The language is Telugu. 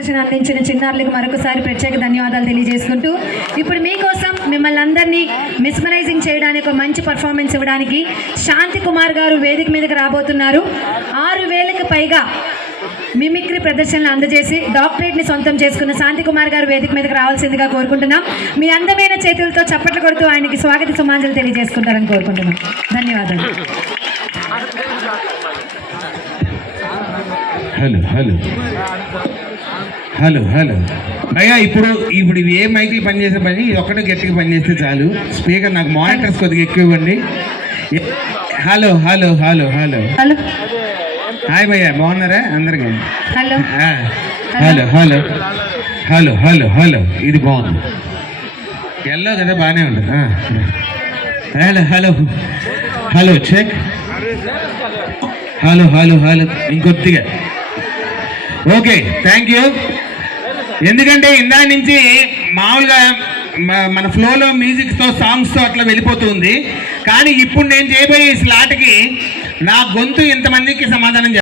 అందించిన చిన్నారులకు మరొకసారి ప్రత్యేక ధన్యవాదాలు తెలియజేసుకుంటూ ఇప్పుడు మీకోసం మిమ్మల్ని అందరినీ మిస్మరైజింగ్ చేయడానికి ఒక మంచి పర్ఫార్మెన్స్ ఇవ్వడానికి శాంతి కుమార్ గారు వేదిక మీదకి రాబోతున్నారు. ఆరు వేలకు పైగా మిమిక్రీ ప్రదర్శనలు అందజేసి డాక్టరేట్ని సొంతం చేసుకున్న శాంతి కుమార్ గారు వేదిక మీదకి రావాల్సిందిగా కోరుకుంటున్నాం. మీ అందమైన చేతులతో చప్పట్లు కొడుతూ ఆయనకి స్వాగత సుమాంజలు తెలియజేసుకుంటారని కోరుకుంటున్నాం. ధన్యవాదాలు. Hello hello hello hello. భయ్యా ఇప్పుడు ఇప్పుడు ఇవి ఏ మైకులు పనిచేసే పని? ఇది ఒక్కటే గట్టిగా పనిచేస్తే చాలు. స్పీకర్ నాకు మానిటర్స్ కొద్దిగా ఎక్కువ ఇవ్వండి hello hello hello hello. Hello. Hi భయ్యా బాగున్నారా? అందరికీ? Hello. Hello. Hello hello. Hello hello ఇది బాగుంది. ఎల్లో కదా బాగానే ఉంటుంది. Hello hello. Hello check. Hello hello hello. ఇంకొద్దిగా. Okay thank you. ఎందుకంటే ఇందా నుంచి మామూలుగా మన ఫ్లోలో మ్యూజిక్తో సాంగ్స్తో అట్లా వెళ్ళిపోతుంది. కానీ ఇప్పుడు నేను చేయబోయే ఈ స్లాట్కి నా గొంతు ఇంతమందికి సమాధానం